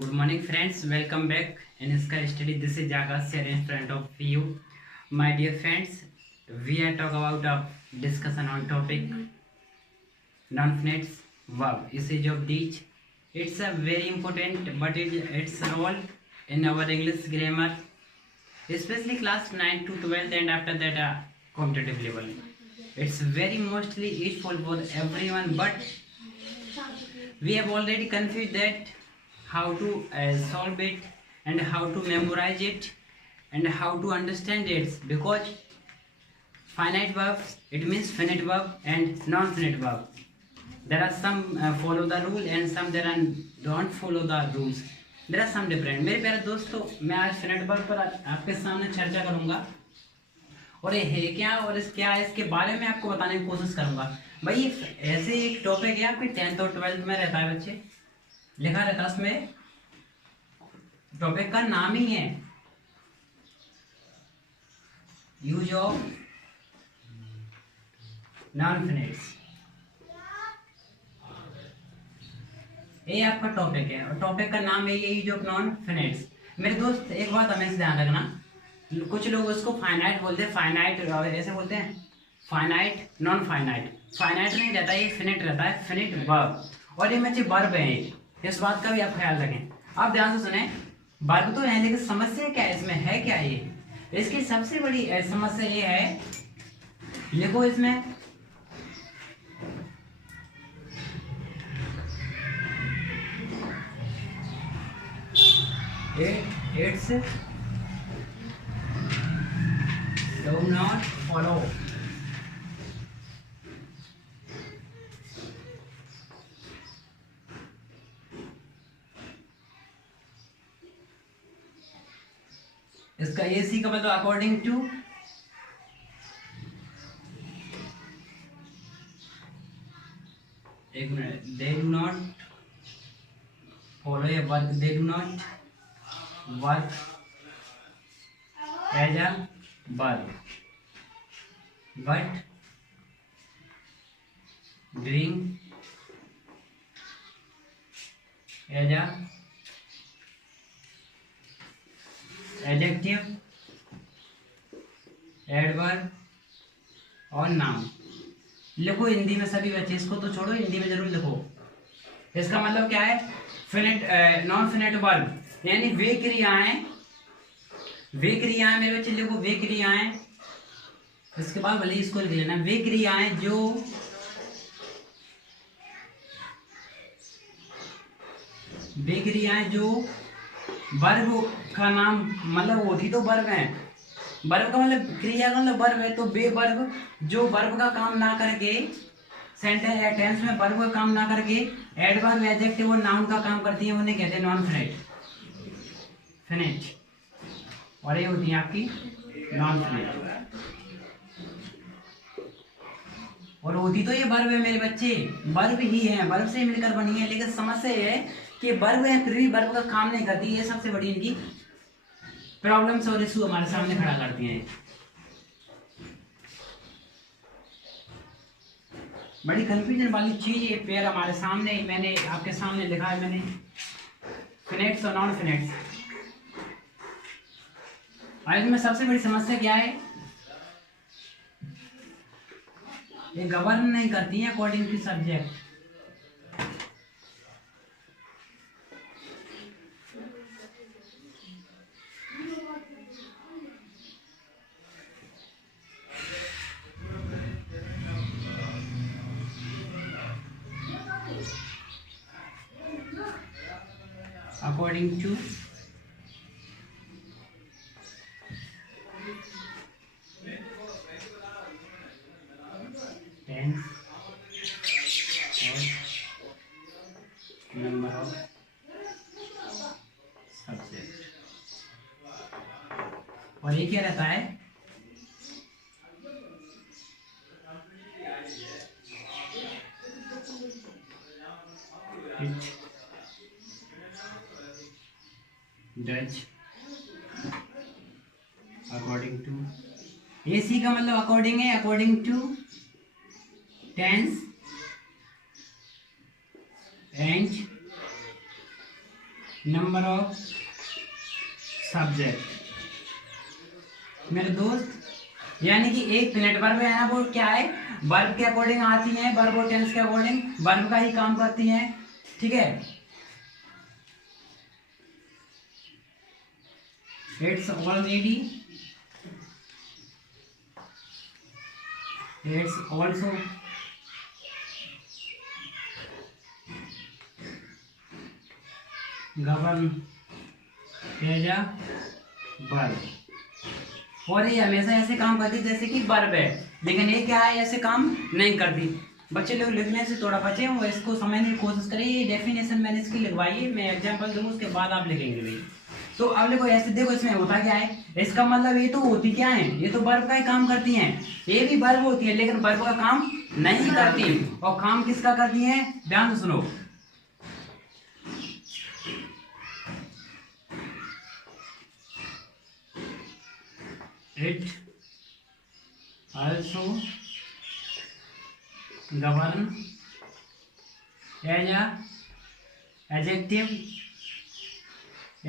Good morning, friends. Welcome back in Sky Study. This is Jagas here in front of you. My dear friends, we are talking about a discussion on topic non-finite verb, usage of these. It's a very important, but its role in our English grammar, especially class 9 to 12 and after that competitive level. It's very mostly useful for everyone, but we have already confused that how to solve it and how to memorize it and how to understand it, because finite verbs, it means finite verb and non-finite verb. There are some follow the rule and some there are don't follow the rules. There are some different. मेरे प्यारे दोस्तों, मैं आज finite verb पर आपके सामने चर्चा करूंगा और ये है क्या और इस क्या है इसके बारे में आपको बताने की कोशिश करूंगा। भाई ऐसे एक टॉपिक है आपके 10th और 12th में रहता है बच्चे, लिखा रहता है उसमें, टॉपिक का नाम ही है यूज ऑफ नॉन फिनिट्स। ये आपका टॉपिक है और टॉपिक का नाम है ये यूज ऑफ नॉन फिनिट्स। मेरे दोस्त एक बात हमें ध्यान रखना, कुछ लोग उसको फाइनाइट बोलते हैं, फाइनाइट ऐसे बोलते हैं, फाइनाइट नॉन फाइनाइट। फाइनाइट नहीं रहता, ये फिनिट रहता है, फिनिट वर्ब। और ये बच्चे वर्ब है, इस बात का भी आप ख्याल रखें। आप ध्यान से सुने, वर्ब तो है लेकिन समस्या क्या है इसमें, है क्या ये, इसकी सबसे बड़ी समस्या ये है, लिखो इसमें इट्स डू नॉट फॉलो। इसका ये सी का मतलब अकॉर्डिंग टू, एक minute, they do not follow a work, they do not work as a verb but doing as a adjective, adverb और नाउन। लिखो हिंदी में सभी बच्चे, इसको तो छोड़ो, हिंदी में जरूर लिखो। इसका मतलब क्या है, फिनिट नॉन फिनिट वर्ब यानी वे क्रियाएं, वे क्रियाएं मेरे बच्चे लिखो, वे क्रियाएं, इसके बाद भले इसको लिख लेना, वे क्रियाएं जो वे क्रियाएं जो वर्ब का नाम मतलब होती तो वर्ब है, वर्ब का मतलब क्रिया का मतलब वर्ब है, तो बे वर्ब जो वर्ब का काम ना करके, सेंटेंस या टेंस में वर्ब का काम ना करके एडवर्ब, एडजेक्टिव और नाउन का काम करती है, उन्हें कहते हैं नॉन फिनिट, फिनिट। और ये होती है आपकी नॉन फिनिट, और होती तो ये वर्ब है मेरे बच्चे, वर्ब ही है, वर्ब से मिलकर बनी है, लेकिन समस्या ये है कि वर्ब है फिर भी वर्ब का काम नहीं करती। ये सबसे बड़ी इनकी प्रॉब्लम्स और इशू हमारे सामने खड़ा करती हैं। बड़ी कंफ्यूजन वाली चीज ये पेयर हमारे सामने, मैंने आपके सामने लिखा है, मैंने फिनिट्स और नॉन फिनिट्स। आज में सबसे बड़ी समस्या क्या है, ये गवर्न नहीं करती है according to subject. According to tense or number of subject। और ये क्या रहता है, it does according to, AC का मतलब अकॉर्डिंग है, according to tense and number of subject. मेरे दोस्त, यानी कि एक मिनट वर्ब है ना, वो क्या है, वर्ब के अकॉर्डिंग आती है, वर्ब और टेंस के अकॉर्डिंग वर्ब का ही काम करती है, ठीक है। It's also govern as a verb. और ये हमेशा ऐसे काम करती है जैसे कि वर्ब है, लेकिन ये क्या है, ऐसे काम नहीं करती। बच्चे लोग लिखने से थोड़ा बचे वो इसको समझने की कोशिश करिए। ये डेफिनेशन मैंने इसकी लिखवाई, मैं एग्जांपल दूंगा उसके बाद आप लिखेंगे भाई। तो अब देखो ऐसे, देखो इसमें होता क्या है, इसका मतलब ये तो होती क्या है, ये तो वर्ब का ही काम करती हैं, ये भी वर्ब होती है लेकिन वर्ब का काम नहीं करती। और काम किसका करती है, ध्यान से सुनो। It also govern as a adjective,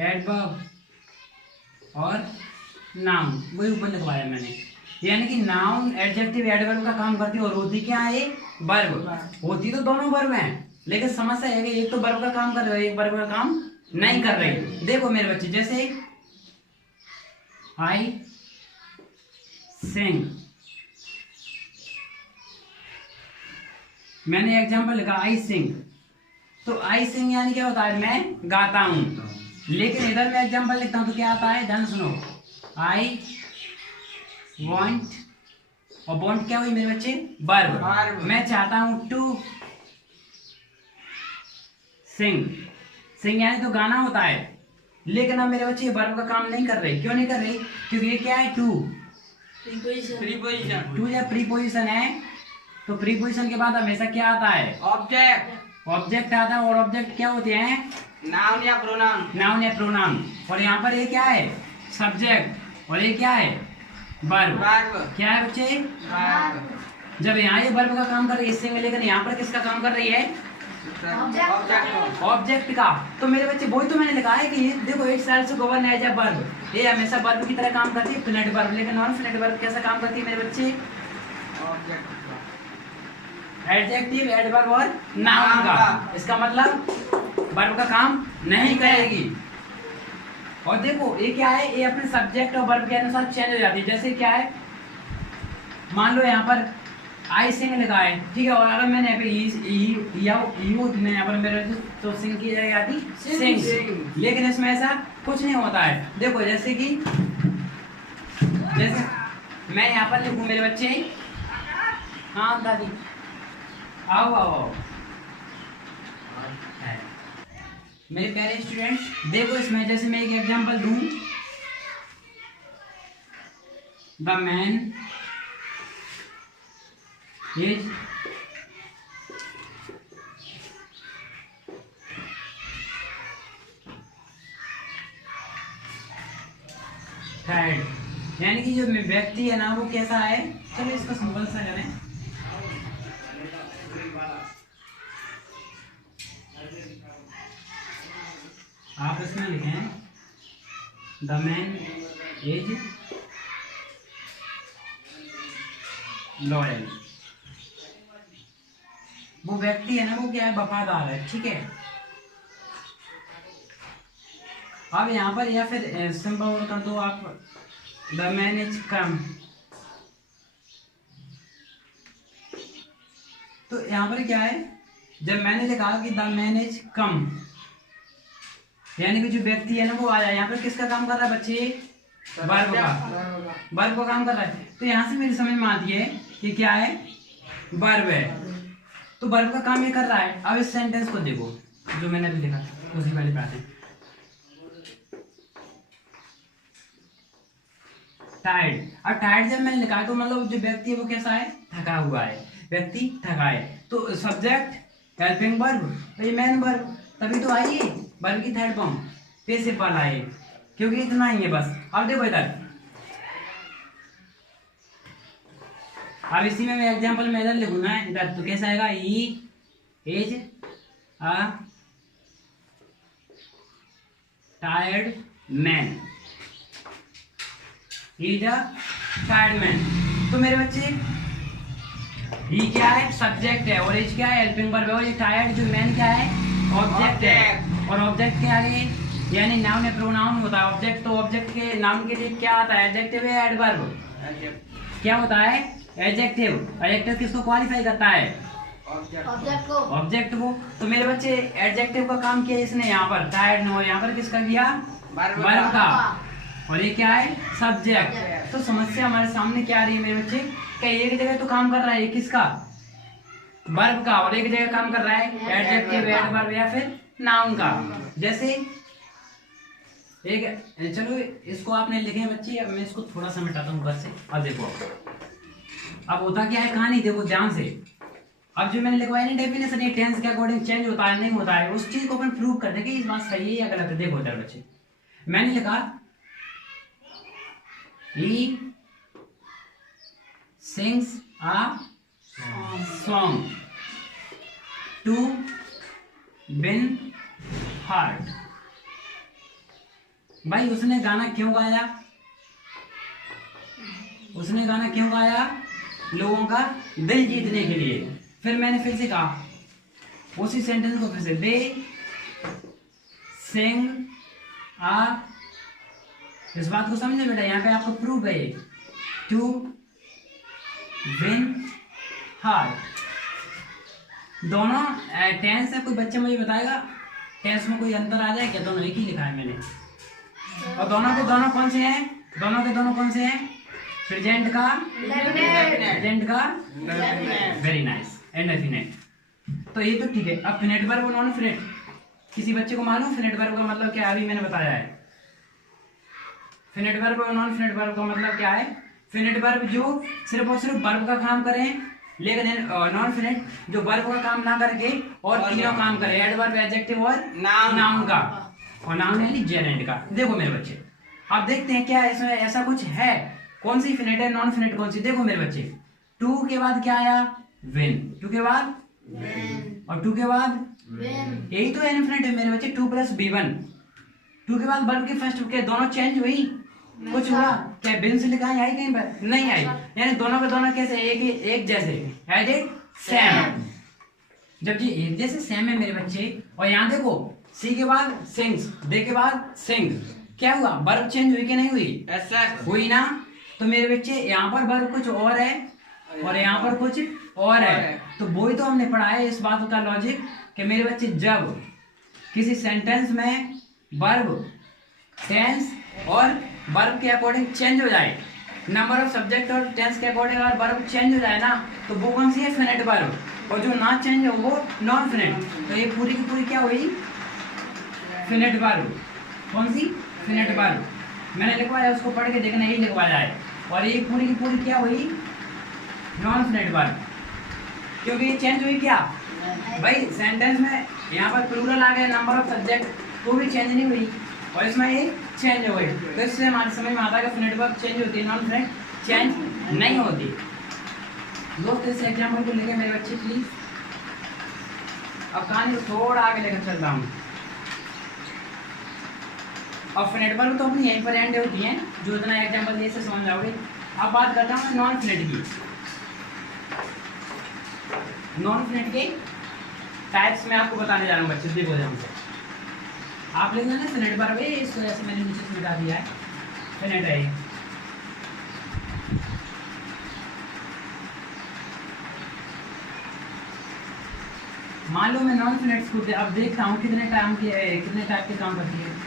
adverb और नाउन, वही ऊपर लिखवाया मैंने। यानी कि नाउन, एडजेक्टिव, एडवर्ब का काम करती है और होती क्या है, वर्ब। होती तो दोनों वर्ब हैं, लेकिन समस्या है कि एक तो वर्ब का काम कर रहे हो, एक वर्ब का काम नहीं कर रही। देखो मेरे बच्चे, जैसे आई सिंग, मैंने एग्जांपल लिखा आई सिंग, तो आई सिंग यानी क्या होता है, मैं गाता हूं। लेकिन इधर मैं एग्जांपल लिखता हूं तो क्या आता है, ध्यान सुनो। आई वांट, और वांट क्या हुई मेरे बच्चे, वर्ब। मैं चाहता हूं टू सिंग, सिंग यानी तो गाना होता है, लेकिन अब मेरे बच्चे वर्ब का काम नहीं कर रहे। क्यों नहीं कर रही, क्योंकि ये क्या है, टू प्रीपोजिशन। टू या प्रीपोजिशन है, तो प्रीपोजिशन के बाद हमेशा क्या आता है, ऑब्जेक्ट। ऑब्जेक्ट आता है, और ऑब्जेक्ट क्या होते हैं, नाउन या प्रोनाउन। नाउन या प्रोनाउन। और यहाँ पर ये क्या है, सब्जेक्ट, और ये क्या है, वर्ब। क्या है बच्चे, वर्ब। जब यहाँ ये वर्ब का काम कर रही है इससे, लेकिन यहाँ पर किसका काम कर रही है, ऑब्जेक्ट का। तो मेरे बच्चे वही तो मैंने लिखा है कि देखो it's also govern as a verb, ये हमेशा वर्ब की तरह काम करती है, फिनिट वर्ब। लेकिन नॉन फिनिट वर्ब कैसा काम करती है मेरे बच्चे, एडजेक्टिव, एडवर्ब और नाउन का। इसका मतलब वर्ब का काम नहीं करेगी। और देखो ये क्या है, ये अपने सब्जेक्ट और वर्ब के अनुसार चेंज हो जाती है। जैसे क्या है, मान लो यहाँ पर आई सिंग लिखा है, ठीक है, और अगर मैंने यहाँ पर मेरे तो सिंग की जगह आती सिंग। लेकिन इसमें ऐसा कुछ नहीं होता है। देखो जैसे कि, जैसे मैं यहाँ पर लिखूं मेरे बच्चे, हाँ दादी आओ आओ मेरे प्यारे स्टूडेंट्स, देखो इसमें जैसे मैं एक एग्जांपल दूं, द मैन इज थर्ड, यानी कि जो व्यक्ति है ना वो कैसा है। चलो इसको सिंपल सा करें, आप इसमें लिखें द मैन इज लॉयल। वो व्यक्ति है ना वो क्या है, वफादार है, ठीक है। अब यहाँ पर या फिर सिंपल कर दो आप, द मैन इज कम। तो यहाँ पर क्या है, जब मैंने लिखा कि द मैन इज कम, यानी कि जो व्यक्ति है ना वो आया। यहाँ पर किसका काम कर रहा है बच्चे, वर्ब का, वर्ब का काम कर रहा है। तो यहाँ से मेरी समझ में आती है कि क्या है, वर्ब है, तो वर्ब का काम ये कर रहा है। अब इस सेंटेंस को देखो जो मैंने अभी लिखा था, उसी वाले पे आते हैं। टायर्ड, अब टायर्ड जब मैंने लिखा तो मतलब जो व्यक्ति है वो कैसा है, थका हुआ है, व्यक्ति थका है। तो सब्जेक्ट हेल्पिंग वर्ब, तो ये मेन वर्ब, तभी तो आई है वर्ब की थर्ड फॉर्म पैसिव वाला है, क्योंकि इतना ही है बस। अब देखो इधर, अब इसी में मैं एग्जांपल में इधर लिखूंगा इधर, तो कैसा आएगा, he is a tired man, he is a tired man. तो मेरे बच्चे ये क्या है, सब्जेक्ट है, और एज क्या है, हेल्पिंग वर्ब है, और ये टायर्ड जो मैन क्या है, ऑब्जेक्ट है, और ऑब्जेक्ट के आगे यानी नाउन या प्रोनाउन होता है। ऑब्जेक्ट, तो ऑब्जेक्ट के नाउन के लिए क्या आता है, एडजेक्टिव या एडवर्ब, क्या होता है, एडजेक्टिव। एडजेक्टिव किसको क्वालिफाई करता है, ऑब्जेक्ट को। तो मेरे बच्चे एडजेक्टिव का काम किया इसने यहाँ पर टायर्ड ने, और यहाँ पर किसका किया, वर्ब का, और ये क्या है, सब्जेक्ट। तो समस्या हमारे सामने क्या आ रही है मेरे बच्चे, क्या एक जगह तो काम कर रहा है किसका, वर्ब का, और एक जगह काम कर रहा है एडजेक्टिव, एडवर्ब या फिर नाउन का। जैसे एक, चलो इसको आपने लिखे बच्चे, अब मैं इसको थोड़ा सा मिटाता हूँ ऊपर से। अब देखो, अब होता क्या है कहानी, देखो ध्यान से। अब जो मैंने लिखवाया ना डेफिनेशन, ये टेंस के अकॉर्डिंग चेंज होता है नहीं होता है, उस चीज को अपन प्रूव कर देंगे इस बात सही है या गलत है। देखो होता है बच्चे, मैंने लिखा he sings a song to win heart. भाई उसने गाना क्यों गाया, उसने गाना क्यों गाया, लोगों का दिल जीतने के लिए। फिर मैंने फिर से कहा उसी सेंटेंस को फिर से, दे सिंग आ, इस बात को समझे बेटा, यहाँ पे आपको प्रूफ है, टू विन हार्ट। दोनों टेंस है, कोई बच्चा मुझे बताएगा टेंस में कोई अंतर आ जाए क्या, दोनों एक ही लिखा है मैंने। और दोनों के दोनों कौन से हैं, दोनों के दोनों कौन से हैं, प्रेजेंट का, प्रेजेंट का, वेरी नाइस, एंड डेफिनेट। तो ये तो ठीक है। अब फिनेट वर्ब और नॉन फिनेट, किसी बच्चे को मालूम फिनेट वर्ब का मतलब क्या, अभी मैंने बताया है। फिनेट वर्ब और नॉन फिनेट वर्ब का मतलब क्या है, फिनेट वर्ब जो सिर्फ और सिर्फ वर्ब का काम करें, लेकिन नॉन फिनेट जो वर्ब का काम ना करके और तीनों काम करे, एडवर्ब, एडजेक्टिव और नाउन का, और नाउन यानी जेरेंट का। देखो मेरे बच्चे, आप देखते हैं क्या इसमें ऐसा कुछ है, कौन सी फिनेट है, नॉन फिनेट कौन सी। देखो मेरे बच्चे, टू के बाद क्या आया, विन, टू के बाद और टू के बाद यही तो इनफिनिट है मेरे बच्चे, टू प्लस बी1। टू के बाद वर्ब की फर्स्ट के दोनों चेंज हुई, कुछ हुआ क्या, बिन से लिखा है, आई कहीं पर नहीं आई, यानी दोनों के दोनों कैसे, एक जैसे, एज इट सेम। जब ये एक जैसे सेम है मेरे बच्चे, और यहाँ देखो सी के बाद सिंग्स, दे के बाद सिंग, क्या हुआ, वर्ब चेंज हुई कि नहीं हुई, हुई ना। तो मेरे बच्चे यहाँ पर वर्ब कुछ और है और यहाँ पर कुछ और है, तो वही तो हमने पढ़ा है इस बात का लॉजिक कि मेरे बच्चे जब किसी सेंटेंस में वर्ब टेंस और वर्ब के अकॉर्डिंग चेंज हो जाए, नंबर ऑफ सब्जेक्ट और टेंस के अकॉर्डिंग अगर वर्ब चेंज हो जाए ना, तो वो कौन सी है, फिनेट वर्ब, और जो ना चेंज हो वो नॉन फिनेट। तो ये पूरी की पूरी क्या हुई, फिनेट वर्ब। कौन सी, फिनेट वर्ब। मैंने लिखवाया, उसको पढ़ के देखना, यही लिखवाया है। और ये पूरी की पूरी क्या हुई, नॉन फिनेट वर्ब, क्योंकि ये चेंज हुई क्या भाई, सेंटेंस में यहाँ पर प्लूरल आ गया, नंबर ऑफ सब्जेक्ट वो भी चेंज नहीं हुई, और इसमें ये चेंज हो गई। तो इससे हमारे समझ में आता है कि फिनेट वर्ब चेंज होती है, नॉन फिनेट चेंज नहीं होती। दोस्त इस एग्जाम्पल को लेके मेरे बच्चे प्लीज, अब कहानी को थोड़ा आगे लेकर चल रहा हूँ। और फिनेट वर्ब तो अपनी यहीं पर एंड होती है, जो इतना एग्जाम्पल दिए से समझ जाओगे। अब बात करता हूँ नॉन फिनेट की। नॉन फिनेट के टाइप्स में आपको बताने जा रहा हूँ बच्चे, देखो ध्यान से। आप लिखना ना फिनेट वर्ब है, इसको ऐसे मैंने नीचे से मिटा दिया है, फिनेट है। मान लो मैं नॉन फिनेट्स को अब देखता हूँ कितने टाइप के काम करती है।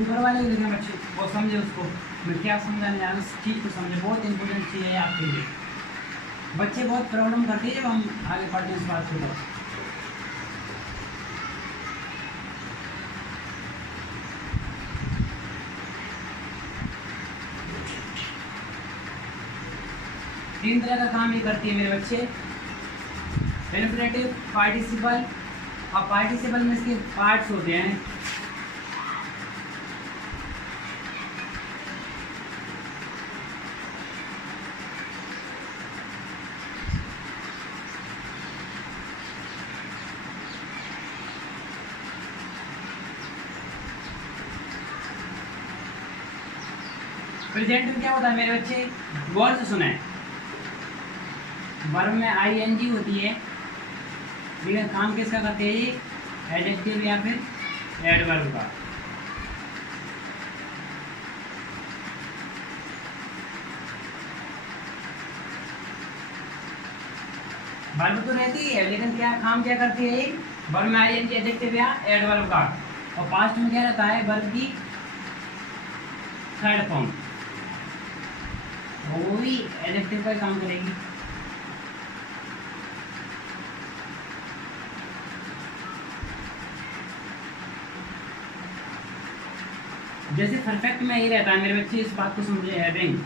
ऊपर वाले को लिखना बच्चे वो समझे, उसको मैं क्या समझाने जा रहा हूँ उस चीज़ को समझे, बहुत इंपॉर्टेंट चीज़ है आपके लिए। बच्चे बहुत प्रॉब्लम करते हैं जब हम आगे पढ़ते हैं इस बात को। तीन तरह का काम ये करती है मेरे बच्चे, इन्फिनेटिव, पार्टिसिपल, और पार्टिसिपल में इसके पार्ट्स होते हैं। प्रेजेंट में क्या होता है मेरे बच्चे, गौर से सुने, वर्ब में आईएनजी होती है, लेकिन काम किसका करते हैं ये, एडजेक्टिव या फिर एडवर्ब का। वर्ब तो रहती है लेकिन क्या काम क्या करती है, वर्ब में आईएनजी, एडजेक्टिव या एडवर्ब का। और पास्ट में क्या रहता है, वर्ब की थर्ड फॉर्म, वो भी एडजेक्टिव का काम करेगी। जैसे परफेक्ट में ये रहता है मेरे बच्चे, इस बात को समझे, हैविंग,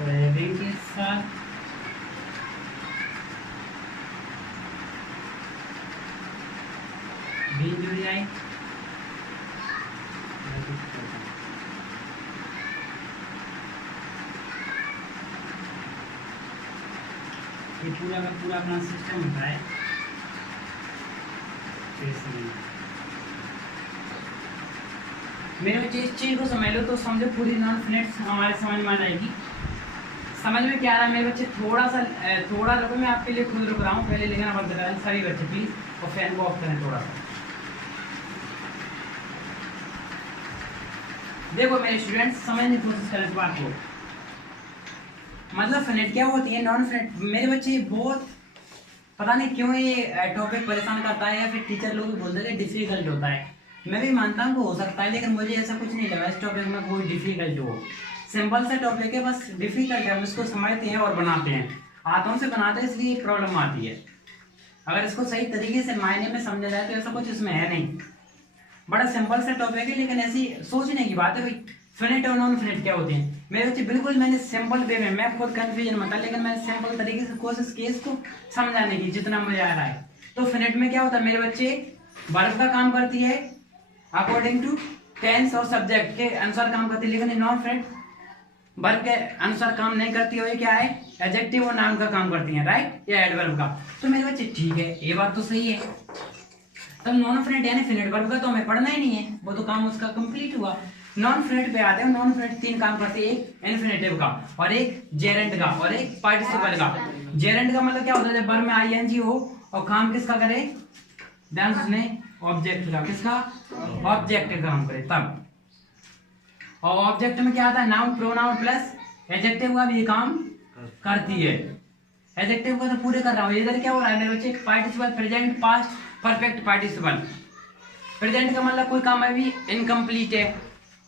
हैविंग के साथ भी जुड़ जाए, ये पूरा का पूरा अपना सिस्टम होता है। मेरे बच्चे इस चीज को समझ लो तो समझो पूरी नॉन फिनिट्स हमारे समझ में आ जाएगी। समझ में क्या आ रहा है मेरे बच्चे, थोड़ा रुको, मैं आपके लिए खुद रुक रहा हूँ, पहले लिखना बंद करें सभी बच्चे प्लीज, और फैन को ऑफ करें थोड़ा सा। देखो मेरे स्टूडेंट्स समझने की कोशिश करें इस बात को, मतलब फिनिट क्या होती है, नॉन फिनिट। मेरे बच्चे बहुत पता नहीं क्यों ये टॉपिक परेशान करता है, या फिर टीचर लोग बोलते हैं डिफिकल्ट होता है। मैं भी मानता हूँ कि हो सकता है, लेकिन मुझे ऐसा कुछ नहीं लगा इस टॉपिक में कोई डिफिकल्ट हो। सिंपल सा टॉपिक है, बस डिफिकल्ट है हम इसको समझते हैं और बनाते हैं, हाथों से बनाते हैं, इसलिए प्रॉब्लम आती है। अगर इसको सही तरीके से मायने में समझा जाए तो ऐसा कुछ इसमें है नहीं, बड़ा सिंपल सा टॉपिक है। लेकिन ऐसी सोचने की बात है भाई, फिनिट और नॉन फिनिट क्या होते हैं मेरे बच्चे, बिल्कुल मैंने सिंपल वे में, मैं खुद कंफ्यूजन में था, लेकिन मैंने सिंपल तरीके से कोशिश की इसको समझाने की जितना मुझे आ रहा है। तो फिनिट में क्या होता है मेरे बच्चे, वर्ब का काम करती है अकॉर्डिंग टू टेंस और सब्जेक्ट के अनुसार काम करती है, लेकिन नॉन फिनिट वर्ब के अनुसार काम नहीं करती है। ये क्या है, एडजेक्टिव और नाउन का काम करती है, राइट, या एडवर्ब का। तो मेरे बच्चे ठीक है, ये बात तो सही है। तब नॉन फिनिट यानी फिनिट वर्ब का तो हमें पढ़ना ही नहीं है, वो तो काम उसका कंप्लीट हुआ। नॉन फिनिट पे आते हैं। नॉन फिनिट तीन काम करते हैं, एक इन्फिनेटिव का, और एक जेरेंट का, और एक पार्टिसिपल का। जेरेंट का मतलब क्या होता है, जब वर्ब में आईएनजी हो और काम किसका करे, ध्यान से सुने, ऑब्जेक्ट का, किसका, ऑब्जेक्ट का काम करे तब। और ऑब्जेक्ट में क्या आता है, नाउन, प्रोनाउन प्लस एडजेक्टिव का भी काम करती है। एडजेक्टिव का तो पूरे कर रहा हूँ, इधर क्या हो रहा है मेरे बच्चे, participle, present, past, perfect participle. Present का मतलब कोई काम अभी इनकम्प्लीट है,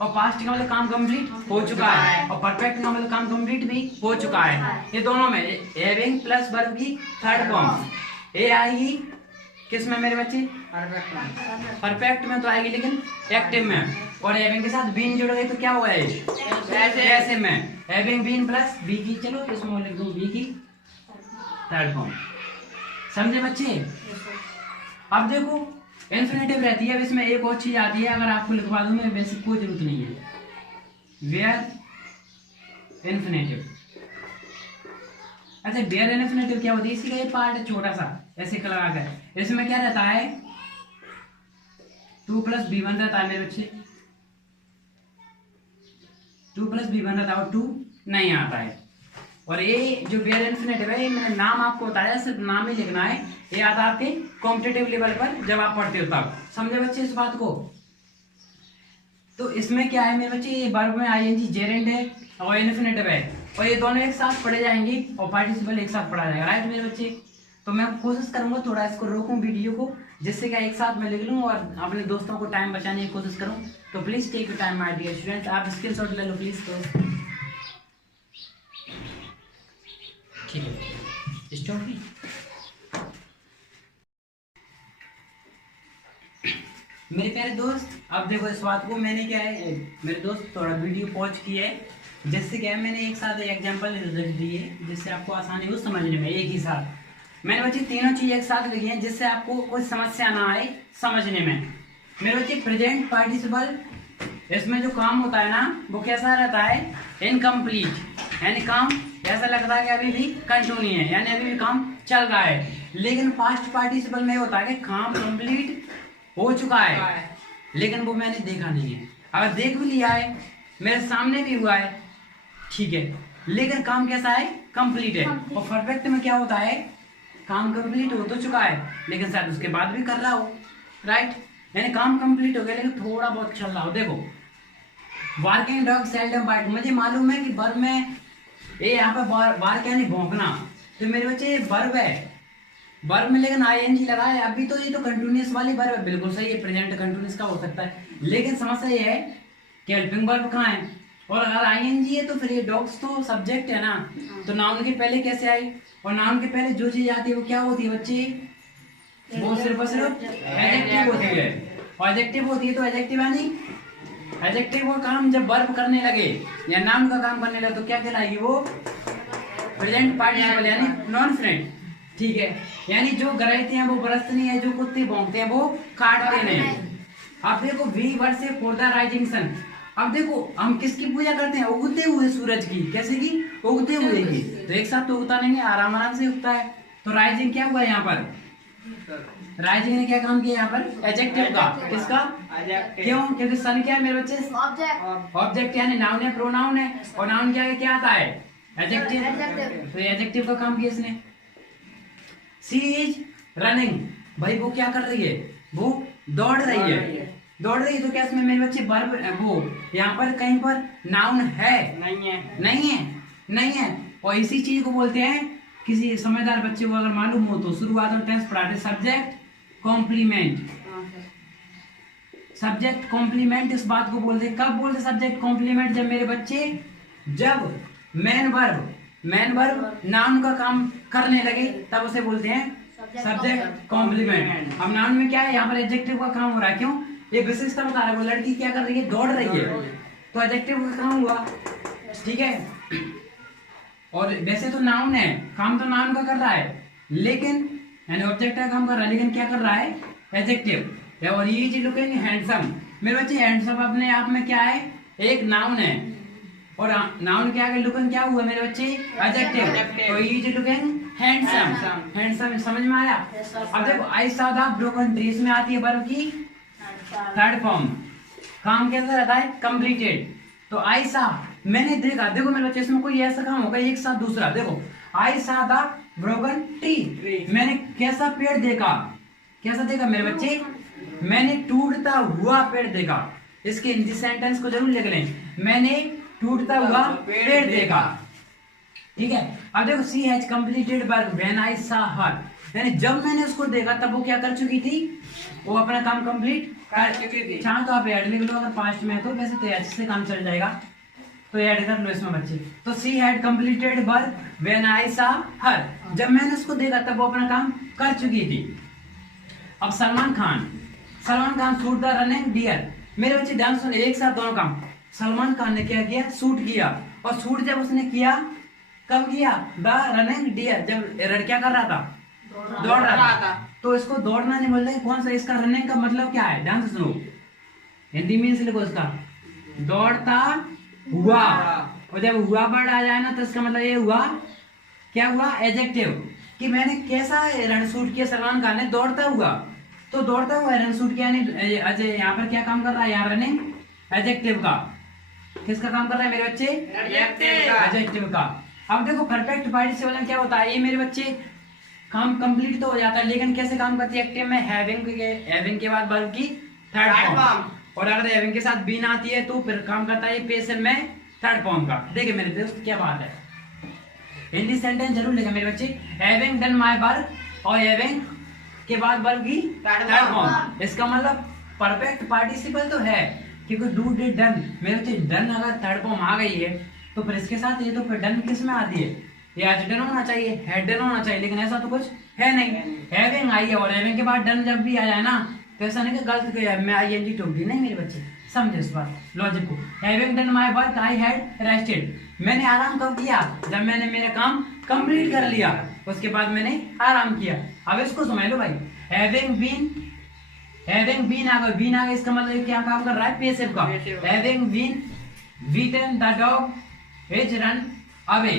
और पास्ट का मतलब काम कंप्लीट हो चुका है, और परफेक्ट का मतलब काम कंप्लीट भी हो चुका है। ये दोनों में हैविंग प्लस वर्ब की थर्ड फॉर्म ये आएगी किस में मेरे बच्चे, परफेक्ट में तो आएगी, लेकिन एक्टिव में। और हैविंग के साथ बीन जुड़ गई तो क्या हुआ है, ऐसे में हैविंग बीन प्लस बी की, चलो इसमें लिख दूं बी की थर्ड फॉर्म। समझे बच्चे। अब देखो इन्फिनेटिव रहती है, अब इसमें एक और चीज आती है, अगर आपको लिखवा दूं मैं, वैसे कोई जरूरत नहीं है। वेयर इन्फिनेटिव, अच्छा वेयर इन्फिनेटिव क्या होती है, इसी का एक पार्ट है छोटा सा ऐसे लगा कर। इसमें क्या रहता है, 2 + B1 रहता है मेरे बच्चे, 2 + B1 रहता है, और 2 नहीं आता है। और ये जो वेयर इन्फिनेटिव है, ये मैंने नाम आपको बताया, सिर्फ नाम ही लिखना है, ये आता है आपके कॉम्पिटिटिव लेवल पर जब आप पढ़ते हो तब। समझे बच्चे इस बात को। तो इसमें क्या है मेरे बच्चे, ये वर्ब में आईएनजी जेरेंट है और इन्फिनेटिव है, और ये दोनों एक साथ पढ़े जाएंगे और पार्टिसिपल एक साथ पढ़ा जाएगा, राइट मेरे बच्चे। तो मैं कोशिश करूंगा थोड़ा इसको रोकूं वीडियो को, जिससे क्या एक साथ मैं लिख लूँ और अपने दोस्तों को टाइम बचाने की कोशिश करूँ। तो please take your time my dear students, आप स्क्रीनशॉट ले लो प्लीज। तो ठीक है, स्टॉप। मेरे प्यारे दोस्त, अब देखो इस बात को मैंने क्या है, मेरे दोस्त थोड़ा वीडियो पॉज किया है, जिससे क्या है मैंने एक साथ एग्जांपल लिख दिए जिससे आपको आसानी हो समझने में। एक ही साथ मैंने बच्चे तीनों चीज एक साथ लिखी हैं जिससे आपको कोई समस्या ना आए समझने में। मेरे बच्चे प्रेजेंट पार्टिसिपल, इसमें जो काम होता है ना वो कैसा रहता है, इनकम्प्लीट, यानी काम ऐसा लगता है कि अभी भी कंटिन्यू है, यानी अभी भी काम चल रहा है। लेकिन पास्ट पार्टिसिपल में होता है कि काम कंप्लीट हो चुका है, लेकिन वो मैंने देखा नहीं है। अगर देख भी लिया है, मेरे सामने भी हुआ है, ठीक है, लेकिन काम कैसा है, कंप्लीट है। और परफेक्ट में क्या होता है, काम कंप्लीट हो तो चुका है लेकिन शायद उसके बाद भी कर रहा हो, राइट, यानी काम कंप्लीट हो गया लेकिन थोड़ा बहुत चल रहा हो। देखो वर्किंग डॉग सेल्डम बाइट, मुझे मालूम है कि वर्ब में ये यहाँ पे बार क्या नहीं भौंकना, तो मेरे बच्चे वर्ब है, वर्ब में लेकिन आईएनजी लगा है। अभी तो ये तो कंटिन्यूअस वाली वर्ब है, बिल्कुल सही है, प्रेजेंट कंटिन्यूअस का हो सकता है, लेकिन समस्या ये है कि हेल्पिंग वर्ब कहाँ है, और अगर आईएनजी है तो फिर ये डॉग्स तो सब्जेक्ट है ना, तो नाउन के पहले कैसे आई, और नाउन के पहले जो चीज आती है वो क्या होती है बच्चे, वो सिर्फ और सिर्फ एडजेक्टिव होती है, और एडजेक्टिव होती है तो एडजेक्टिव यानी एडजेक्टिव का काम जब वर्ब करने लगे या नाउन का काम करने लगे तो क्या कहलाएगी, वो प्रेजेंट पार्टिसिपल यानी नॉन फ्रेंड, ठीक है, यानी जो गरजते हैं वो बरसते नहीं है, जो कुत्ते भौंकते हैं वो काटते नहीं। अब देखो वी वर्ड से फॉर द राइजिंग सन, अब देखो हम किसकी पूजा करते हैं, उगते हुए सूरज की, कैसे की, उगते हुए की, तो एक साथ तो उगता नहीं है, आराम आराम से उगता है। तो राइजिंग क्या हुआ यहाँ पर, राइजिंग ने क्या काम किया यहाँ पर, एडजेक्टिव का, किसका, क्यों, क्योंकि सन क्या है मेरे बच्चे, ऑब्जेक्ट यानी नाउन है, प्रोनाउन है, और नाउन क्या है, क्या आता है, एडजेक्टिव, तो एडजेक्टिव का काम किया इसने। शी इज रनिंग, भाई वो क्या कर रही है, वो दौड़ रही है, दौड़ रही है, तो क्या इसमें मेरे बच्चे वर्ब, वो यहाँ पर कहीं पर नाउन है, नहीं है, नहीं है, नहीं है, और इसी चीज को बोलते हैं, किसी समझदार बच्चे को अगर मालूम हो तो शुरुआत में टेंस पढ़ाते, सब्जेक्ट कॉम्प्लीमेंट, सब्जेक्ट कॉम्प्लीमेंट इस बात को बोलते हैं, कब बोलते सब्जेक्ट कॉम्प्लीमेंट, जब मेरे बच्चे, जब मेन वर्ब नाउन का काम करने लगे तब उसे बोलते हैं सब्जेक्ट कॉम्प्लीमेंट। अब नाउन में क्या है, यहाँ पर एडजेक्टिव का काम हो रहा है, क्यों, ये विशेषता बता रहा है, वो लड़की क्या कर रही है, दौड़ रही है, तो एडजेक्टिव का काम हुआ, ठीक है। और वैसे तो नाउन है, काम तो नाउन का कर रहा है, लेकिन यानी ऑब्जेक्ट का काम कर रहा है, लेकिन क्या कर रहा है, एडजेक्टिव। और ये इज लुकिंग हैंडसम, मेरे बच्चे हैंडसम अपने आप में क्या है, एक नाउन है, और नाउन के आगे लुकिंग क्या हुआ मेरे बच्चे, एडजेक्टिव, तो he is looking handsome, handsome समझ में आया। अब देखो I saw the broken tree, इसमें आती है वर्ब की थर्ड फॉर्म, काम कैसा रहता है, कंप्लीटेड, तो आई सॉ मैंने देखा, देखो मेरे बच्चे इसमें कोई ऐसा काम होगा एक साथ दूसरा, देखो I saw the broken tree, मैंने कैसा पेड़ देखा, कैसा देखा मेरे बच्चे, मैंने टूटता हुआ पेड़ देखा, इसके हिंदी सेंटेंस को जरूर लिख लें, मैंने टूटता हुआ पेड़ देखा, ठीक है। अब देखो she has completed work when I saw her, यानी जब मैंने उसको देखा तब वो क्या कर चुकी थी, वो अपना काम कंप्लीट कर चुकी थी। चाहे तो आप ऐड लिख लो अगर पास्ट में है तो, वैसे तो अच्छे से काम चल जाएगा, तो ऐड कर लो इसमें बच्चे। तो she had completed work when I saw हर, जब मैंने उसको देखा तब वो अपना काम कर चुकी थी। अब Salman Khan shoot the running deer, मेरे बच्चे ध्यान सुन, एक साथ दोनों काम, सलमान खान ने क्या किया, शूट किया, और शूट जब उसने किया कब किया, द रनिंग डियर, जब क्या कर रहा था, दौड़ रहा था, तो इसको दौड़ना नहीं बोलते, कौन सा, इसका रनिंग का मतलब क्या है, ध्यान से सुनो, हिंदी में से लिखो इसका, दौड़ता हुआ, और जब हुआ वर्ड आ जाए ना तो इसका मतलब ये हुआ, क्या हुआ, एडजेक्टिव, कि मैंने कैसा रन शूट किया, सलमान खान ने दौड़ता हुआ, तो दौड़ता हुआ रन शूट किया, अजय यहाँ पर क्या काम कर रहा है, यहाँ रनिंग एडजेक्टिव का, किसका काम कर रहा है मेरे बच्चे, एडजेक्टिव का। अब देखो परफेक्ट पार्टिसिपल में क्या होता है, ये मेरे बच्चे काम कंप्लीट तो हो जाता है, लेकिन कैसे काम करती है, एक्टिव में हैविंग के बाद वर्ब की थर्ड फॉर्म, और अगर हैविंग के साथ बीन आती है तो फिर काम करता है पेसिव में थर्ड फॉर्म का। देखिए मेरे दोस्त क्या बात है, हिंदी सेंटेंस जरूर लिखा मेरे बच्चे, हैविंग डन माय वर्क और हैविंग के बाद वर्ब की थर्ड फॉर्म। इसका मतलब परफेक्ट पार्टिसिपल तो है क्योंकि डू डिड डन, मेरे बच्चे डन अगर थर्ड फॉर्म आ गई है तो फिर इसके साथ ये तो फिर डन किस में आती है, ये आज डन होना चाहिए, हैड डन होना चाहिए, लेकिन ऐसा तो कुछ है नहीं। हैविंग आई है और हैविंग के बाद डन जब भी आ जाए ना तो ऐसा नहीं कि गलत किया मैं आईएनजी ठोक दी, नहीं मेरे बच्चे समझे इस बात लॉजिक को। Having done my work I had rested, मैंने आराम कब किया, जब मैंने मेरा काम कंप्लीट कर लिया उसके बाद मैंने आराम किया। अब इसको समझ लो भाई, हैविंग बीन आ गया, बीन आ गया इसका मतलब क्या काम कर रहा है, पैसिव का। Having been beaten the dog is run away,